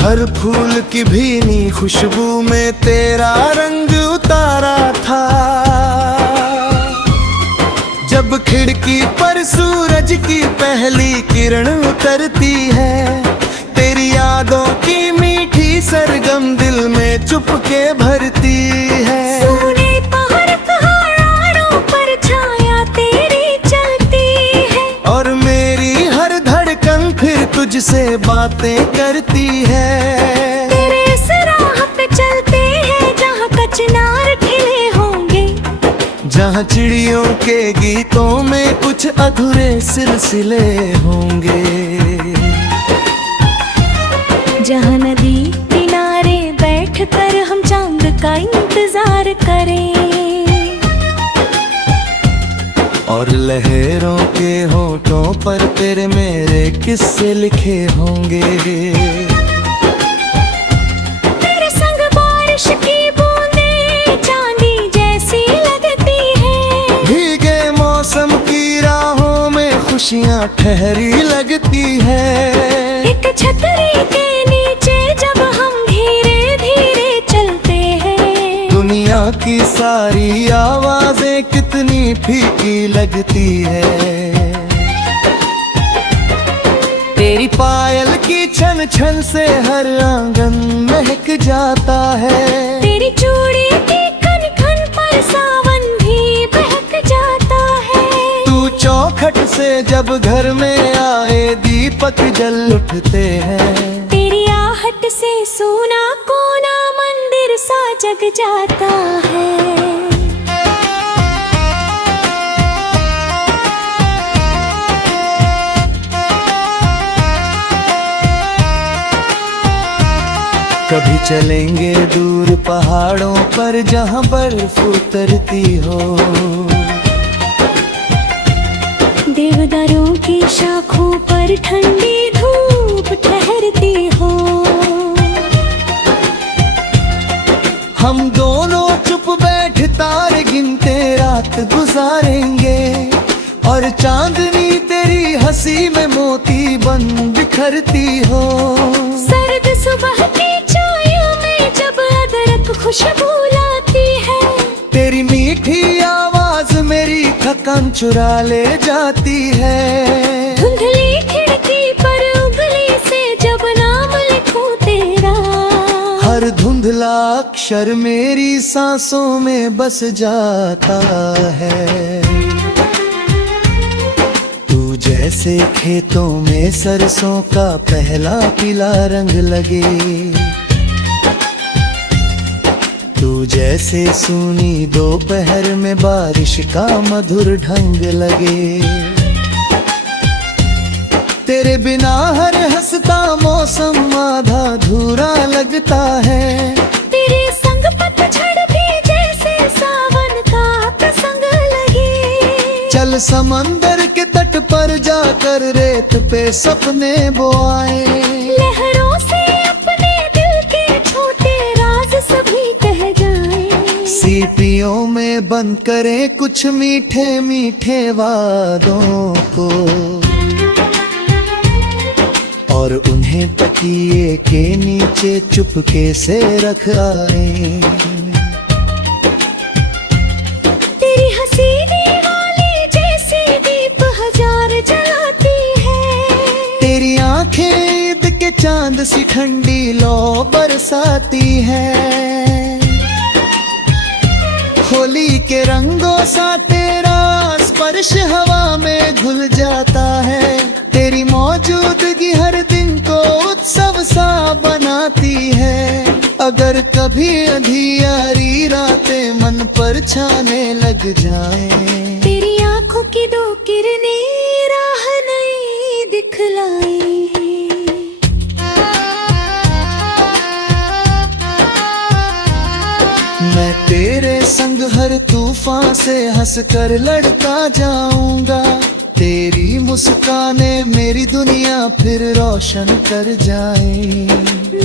हर फूल की भीनी खुशबू में तेरा रंग उतारा था। जब खिड़की पर सूरज की पहली किरण उतरती है, तेरी यादों की मीठी सरगम दिल में चुपके भरती है। सोने पहाड़ पहाड़ों पर छाया तेरी चलती है, और मेरी हर धड़कन फिर तुझसे बातें करती है। तेरे इस राह पे चलते हैं जहाँ कचनार खिले होंगे, जहाँ चिड़ियों के गीतों में कुछ अधूरे सिलसिले होंगे, जहाँ नदी किनारे बैठकर हम चांद का इंतजार करें, और लहरों के होठों पर तेरे मेरे किस्से लिखे होंगे। तेरे संग बारिश की बूंदें चांदी जैसी लगती है, भीगे मौसम की राहों में खुशियाँ ठहरी लगती है। एक छतरी के नीचे जब हम धीरे धीरे चलते हैं, दुनिया की सारी आवाजें कितनी फीकी लगती है। तेरी पायल की छन छन से हर आंगन महक जाता है, तेरी चूड़ी की खन खन पर सावन भी बहक जाता है। तू चौखट से जब घर में आए दीपक जल उठते हैं, तेरी आहट से सोना कोना मंदिर सा जग जाता है। कभी चलेंगे दूर पहाड़ों पर जहाँ बर्फ उतरती हो, देवदारों की शाखों पर ठंडी धूप ठहरती हो, हम दोनों चुप बैठ तारे गिनते रात गुजारेंगे, और चांदनी तेरी हंसी में मोती बन बिखरती हो। सर्द सुबह की चायों में जब अदरक खुशबू लाती है, तेरी मीठी आवाज मेरी थकान चुरा ले जाती है। धुंधली खिड़की पर उंगली से जब नाम लिखूं तेरा, हर धुंधला अक्षर मेरी सांसों में बस जाता है। तू जैसे खेतों में सरसों का पहला पीला रंग लगे, तू जैसे सूनी दोपहर में बारिश का मधुर ढंग लगे। तेरे बिना हर हंसता मौसम आधा अधूरा लगता है, तेरे संग पतझड़ भी जैसे सावन का प्रसंग लगे। चल समंदर के तट पर जाकर रेत पे सपने बोआए, लहरों से अपने दिल के छोटे राज सभी कह जाए। सीपियों में बंद करें कुछ मीठे मीठे वादों को, और उन्हें तकिए के नीचे चुपके से रख आए। तेरी हंसी दीवाली जैसे दीप हजार जलाती है, तेरी आंखें ईद के चांद सी ठंडी लौ बरसाती है। होली के रंगों सा तेरा स्पर्श हवा में घुल जाता है, तेरी मौजूदगी हर दिन को उत्सव सा बनाती है। अगर कभी अंधियारी रातें मन पर छाने लग जाएं, तेरी आंखों की दो किरणें राह नई दिखलाई। मैं तेरे तेरे संग हर तूफान से हंस कर लड़ता जाऊंगा। तेरी मुस्काने मेरी दुनिया फिर रोशन कर जाए।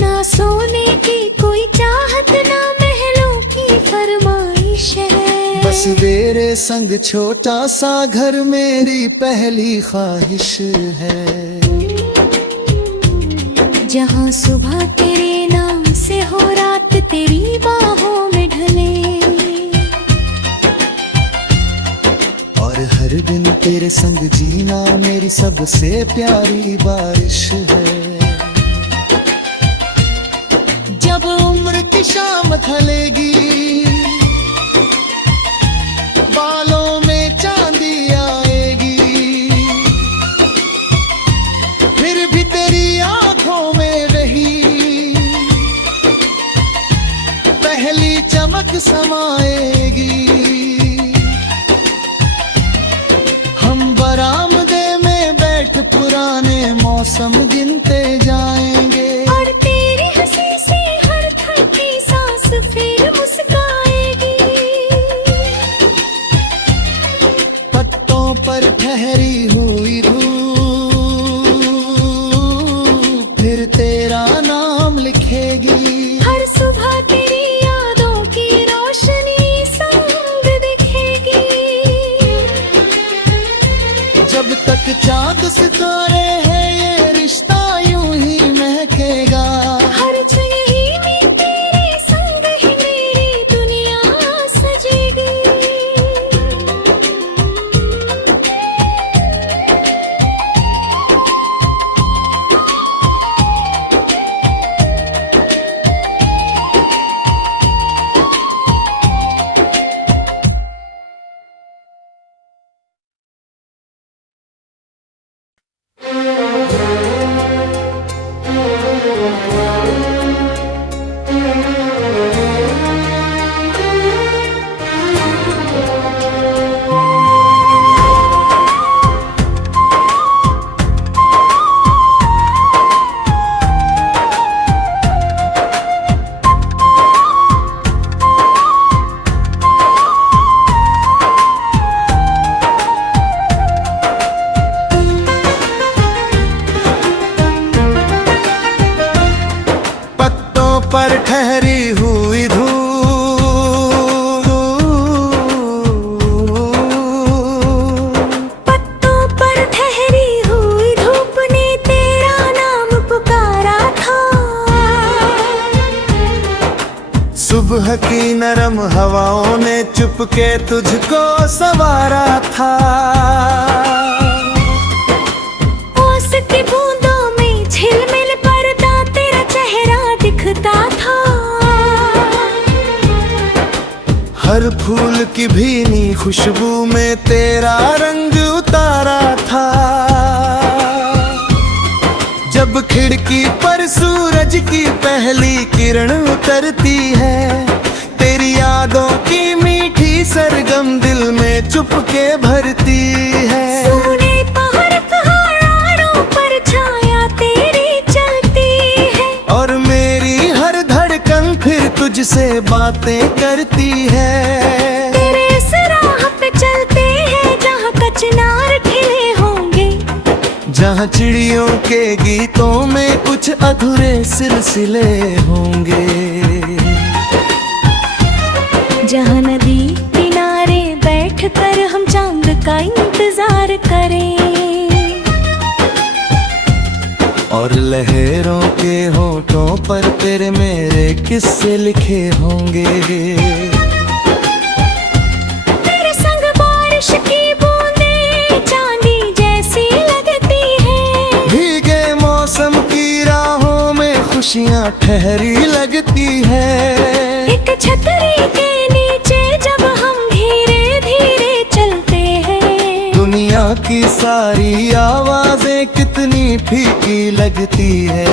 ना सोने की कोई चाहत, ना महलों की फरमाइश है। बस तेरे संग छोटा सा घर मेरी पहली ख्वाहिश है। जहाँ सुबह तेरे नाम से हो, रात तेरी बाहों में ढले। और हर दिन तेरे संग जीना मेरी सबसे प्यारी बारिश है। जब उम्र की शाम ढलेगी, बालों में चांदी आएगी, फिर भी तेरी आंखों में वही पहली चमक समाएगी। हम बरामदे में बैठ पुराने मौसम गिनते जाएंगे। और तेरी हंसी से हर थकी सांस फिर मुस्काएगी। पत्तों पर ठहरी हुई धूप फिर तेरा नाम लिखेगी। हर सुबह तेरी यादों की रोशनी संग दिखेगी। जब तक चांद सितारे हैं ये रिश्ता यूं ही महकेगा। हर जगह में तेरे संग ही मेरी दुनिया सजेगी। पर ठहरी हुई धूप, पत्तों पर ठहरी हुई धूप ने तेरा नाम पुकारा था। सुबह की नरम हवाओं ने चुपके तुझको संवारा था। ओस की बूंदों में झिलमिल परदा तेरा चेहरा दिखता था। हर फूल की भीनी खुशबू में तेरा रंग उतारा था। जब खिड़की पर सूरज की पहली किरण उतरती है, तेरी यादों की मीठी सरगम दिल में चुपके भरती है। सोने पहाड़ पहाड़ों पर छाया तेरी चलती है। और मेरी हर धड़कन फिर तुझसे बातें करती है। तेरे इस राह पे चलते हैं जहाँ कचनार खिले होंगे। जहाँ चिड़ियों के गीतों में कुछ अधूरे सिलसिले होंगे। जहाँ नदी किनारे बैठकर हम चांद का इंतजार करें। और लहरों के होठों पर तेरे मेरे किस्से लिखे होंगे। तेरे संग बारिश की बूंदें चांदी जैसी लगती है। भीगे मौसम की राहों में खुशियाँ ठहरी लगती है। एक छतरी के नीचे जब हम धीरे धीरे चलते हैं। दुनिया की सारी आवाजें कितनी फीकी लगती है।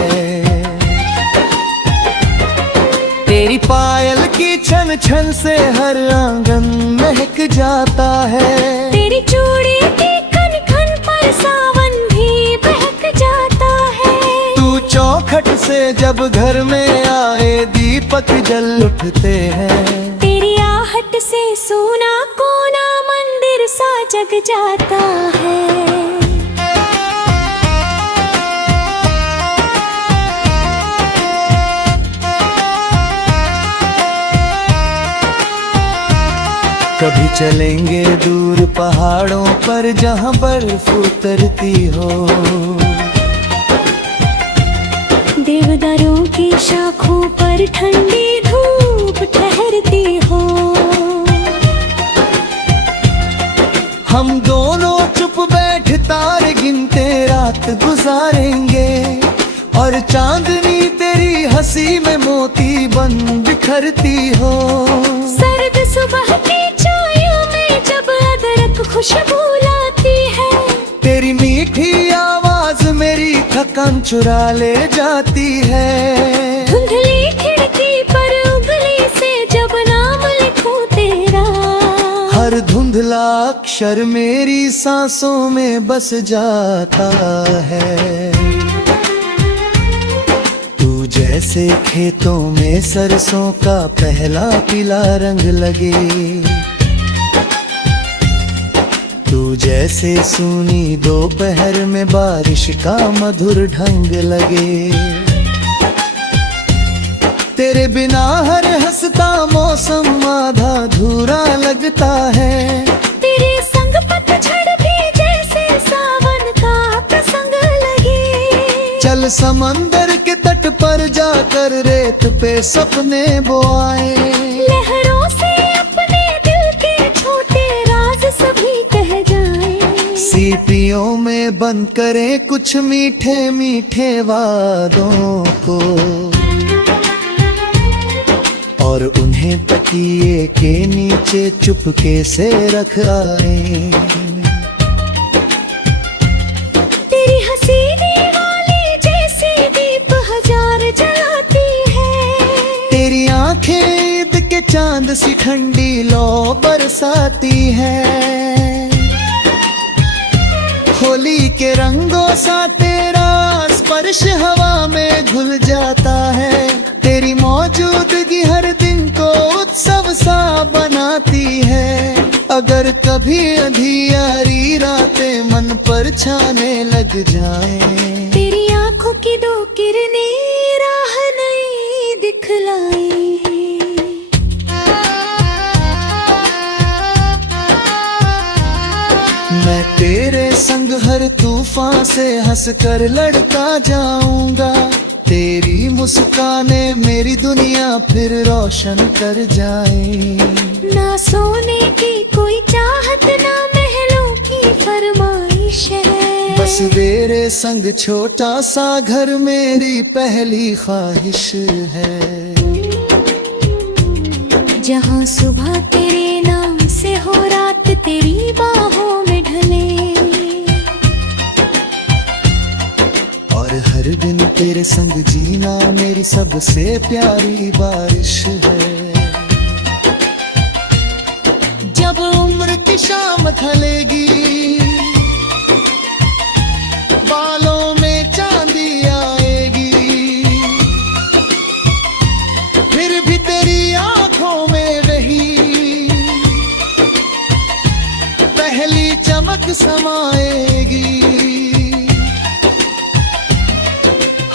तेरी पायल की छन छन से हर आंगन महक जाता है। तेरी चूड़ी की खन खन पर सावन भी बहक जाता है। तू चौखट से जब घर में आए दीपक जल उठते हैं। तेरी आहट घाट से सोना कोना मंदिर सा जग जाता है। कभी चलेंगे दूर पहाड़ों पर जहाँ बर्फ उतरती हो, देवदारों की शाखों पर ठंडी धूप ठहरती हो। हम दोनों चुप बैठ तारे गिनते रात गुजारेंगे, और चांदनी तेरी हंसी में मोती बन बिखरती हो। सर्द सुबह की चायों में जब अदरक खुशबू लाती है, तेरी मीठी आवाज मेरी थकान चुरा ले जाती है। धुंधली खिड़की पर उंगली से जब नाम लिखूं तेरा, हर धुंधला अक्षर मेरी सांसों में बस जाता है। तू जैसे खेतों में सरसों का पहला पीला रंग लगे, तू जैसे सूनी दोपहर में बारिश का मधुर ढंग लगे। तेरे बिना हर हंसता मौसम आधा अधूरा लगता है। तेरे संग पतझड़ भी जैसे सावन का प्रसंग लगे। चल समंदर के तट पर जाकर रेत पे सपने बोआए, लहरों से अपने दिल के छोटे राज सभी कह जाएं। सीपियों में बंद करें कुछ मीठे मीठे वादों को, और उन्हें तकिए के नीचे चुपके से रख आए। तेरी हंसी दीवाली जैसे दीप हजार जलाती है। तेरी आंखें ईद के चांद सी ठंडी लौ बरसाती है। होली के रंगों सा तेरा स्पर्श हवा में घुल जाता है। तेरी मौजूदगी हर दिन को उत्सव सा बनाती है। अगर कभी अंधियारी रातें मन पर छाने लग जाएं, तेरी आंखों की दो किरणें राह नई दिखलाई है। मैं तेरे संग हर तूफान से हंसकर लड़ता जाऊंगा। तेरी मुस्कानें मेरी दुनिया फिर रोशन कर जाए। ना सोने की कोई चाहत ना महलों की फरमाइश है, बस तेरे संग छोटा सा घर मेरी पहली ख्वाहिश है। जहाँ सुबह तेरे नाम से हो रात तेरी बाहों में ढले, और हर दिन तेरे संग जीना मेरी सबसे प्यारी बारिश है। जब उम्र की शाम ढलेगी, बालों में चांदी आएगी, फिर भी तेरी आंखों में वही पहली चमक समाएगी।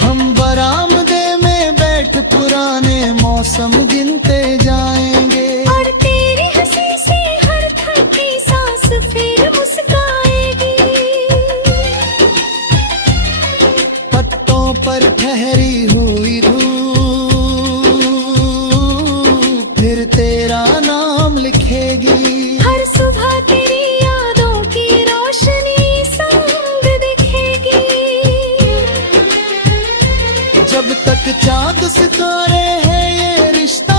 हम बरामदे में बैठ पुराने मौसम गिनते जाएंगे, और तेरी हंसी से हर थकी सांस फिर मुस्काएगी। पत्तों पर ठहरी हुई धूप फिर तेरा नाम लिखेगी। हर सुबह तेरी यादों की रोशनी संग दिखेगी। जब तक चांद सितारे हैं ये रिश्ता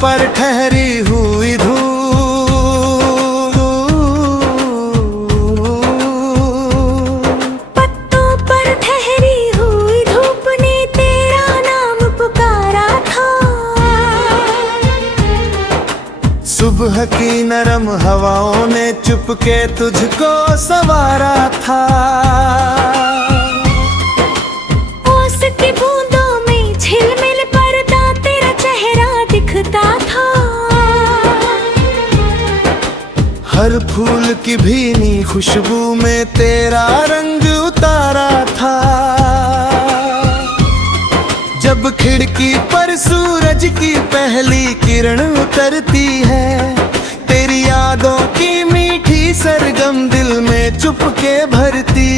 पर ठहरी हुई धूप, पत्तों पर ठहरी हुई धूप ने तेरा नाम पुकारा था। सुबह की नरम हवाओं ने चुपके तुझको संवारा था। ओस की बूंदों में झिलमिल पर्दा तेरा चेहरा दिखता था। हर फूल की भीनी खुशबू में तेरा रंग उतारा था। जब खिड़की पर सूरज की पहली किरण उतरती है, तेरी यादों की मीठी सरगम दिल में चुपके भरती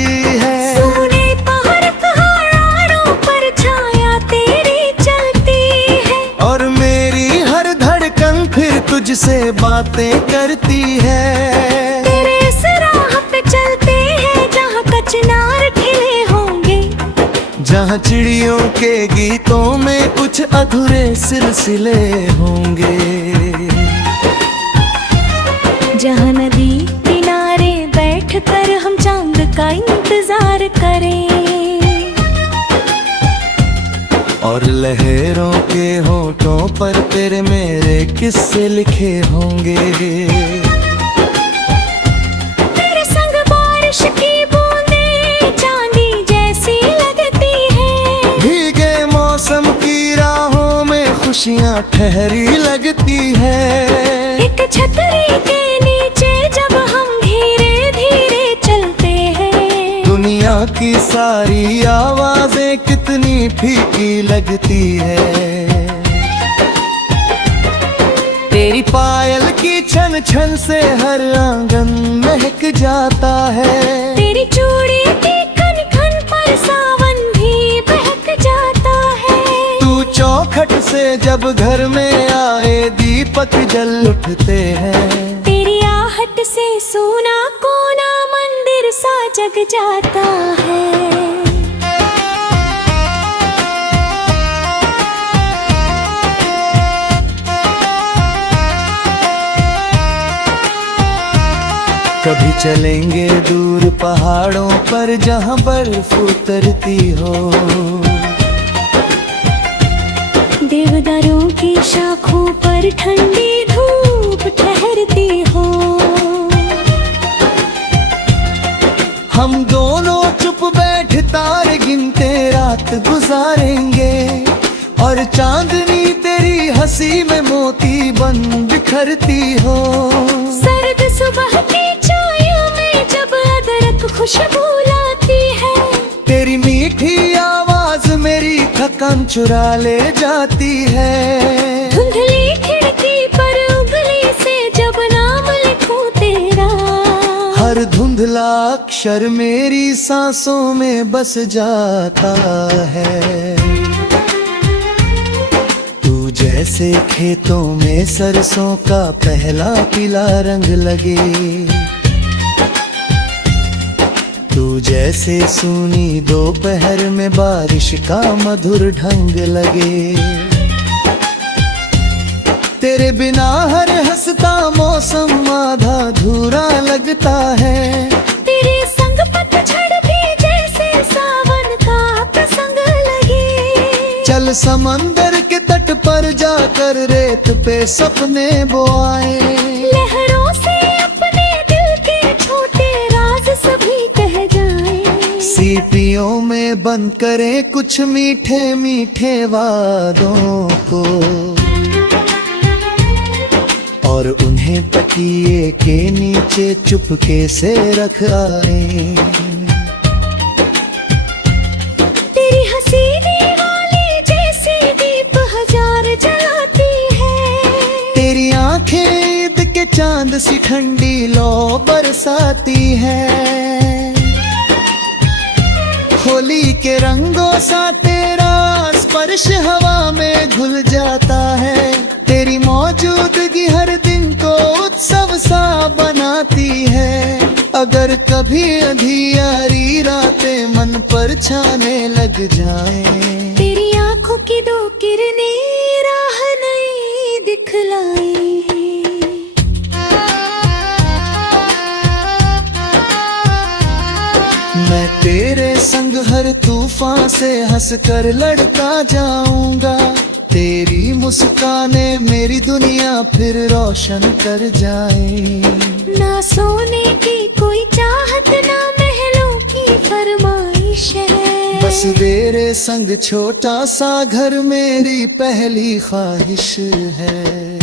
है। सूने पहाड़ पहाड़ों पर छाया तेरी चलती है, और मेरी हर धड़कन फिर तुझसे बातें करती है। तेरे इस राह पे चलते हैं जहाँ कचनार खिले होंगे, जहाँ चिड़ियों के गीतों में कुछ अधूरे सिलसिले होंगे। जहाँ नदी किनारे बैठकर हम चांद का इंतजार करें, और लहरों के होठों पर तेरे मेरे किस्से लिखे होंगे। तेरे संग बारिश की बूंदें चांदी जैसी लगती है। भीगे मौसम की राहों में खुशियाँ ठहरी लगती है। एक छतरी के नीचे जब हम धीरे धीरे चलते हैं, दुनिया की सारी आवाजें कितनी फीकी लगती है। तेरी पायल की छन छन से हर आंगन महक जाता है। तेरी चूड़ी की खन खन पर सावन भी बहक जाता है। तू चौखट से जब घर में आए दीपक जल उठते हैं। तेरी आहट से सोना कोना मंदिर सा जग जाता है। कभी चलेंगे दूर पहाड़ों पर जहाँ बर्फ उतरती हो। देवदारों की शाखों पर ठंडी धूप ठहरती हो। हम दोनों चुप बैठ तारे गिनते रात गुजारेंगे, और चांदनी तेरी हंसी में मोती बन बिखरती हो। सर्द सुबह की छाया में जब अदरक खुशबू लाती है, तेरी मीठी आवाज मेरी थकान चुरा ले जाती है। धुंधली खिड़की पर उंगली से जब नाम लिखूं तेरा, हर धुंधला अक्षर मेरी सांसों में बस जाता है। तू जैसे खेतों में सरसों का पहला पीला रंग लगे, तू जैसे सूनी दोपहर में बारिश का मधुर ढंग लगे। तेरे बिना हर हंसता मौसम आधा अधूरा लगता है। तेरे संग पतझड़ भी जैसे सावन का प्रसंग लगे। चल समंदर के तट पर जाकर रेत पे सपने बोआए। लहरों से अपने दिल के छोटे राज सभी कह जाए। सीपियों में बंद करें कुछ मीठे मीठे वादों को, और उन्हें तकिए के नीचे चुपके से रख आए। तेरी हंसी दीवाली जैसे दीप हजार जलाती है। तेरी आंखें ईद के चांद सी ठंडी लौ बरसाती है। होली के रंगों सा तेरा स्पर्श हवा में घुल जाता है। तेरी मौजूदगी हर दिन को उत्सव सा बनाती है। अगर कभी अंधियारी रातें मन पर छाने लग जाएं, तेरी आंखों की दो किरणें राह नहीं दिख हर तूफान से हंसकर लड़ता जाऊंगा। तेरी मुस्काने मेरी दुनिया फिर रोशन कर जाए। ना सोने की कोई चाहत, ना महलों की फरमाइश है। बस तेरे संग छोटा सा घर मेरी पहली ख्वाहिश है।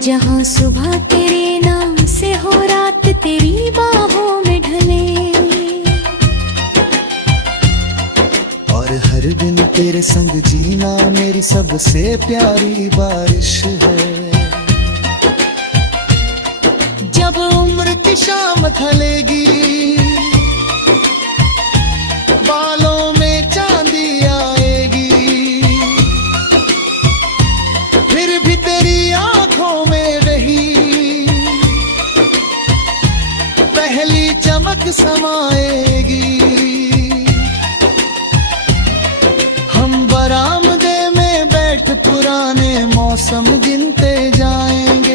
जहाँ सुबह तेरे नाम से हो, रात तेरी बाहों में ढले। और हर दिन तेरे संग जीना मेरी सबसे प्यारी बारिश है। जब उम्र की शाम ढलेगी, बालों में चांदी आएगी, फिर भी तेरी आंखों में रही पहली चमक समाएगी। हम बरामदे में बैठ पुराने मौसम गिनते जाएंगे।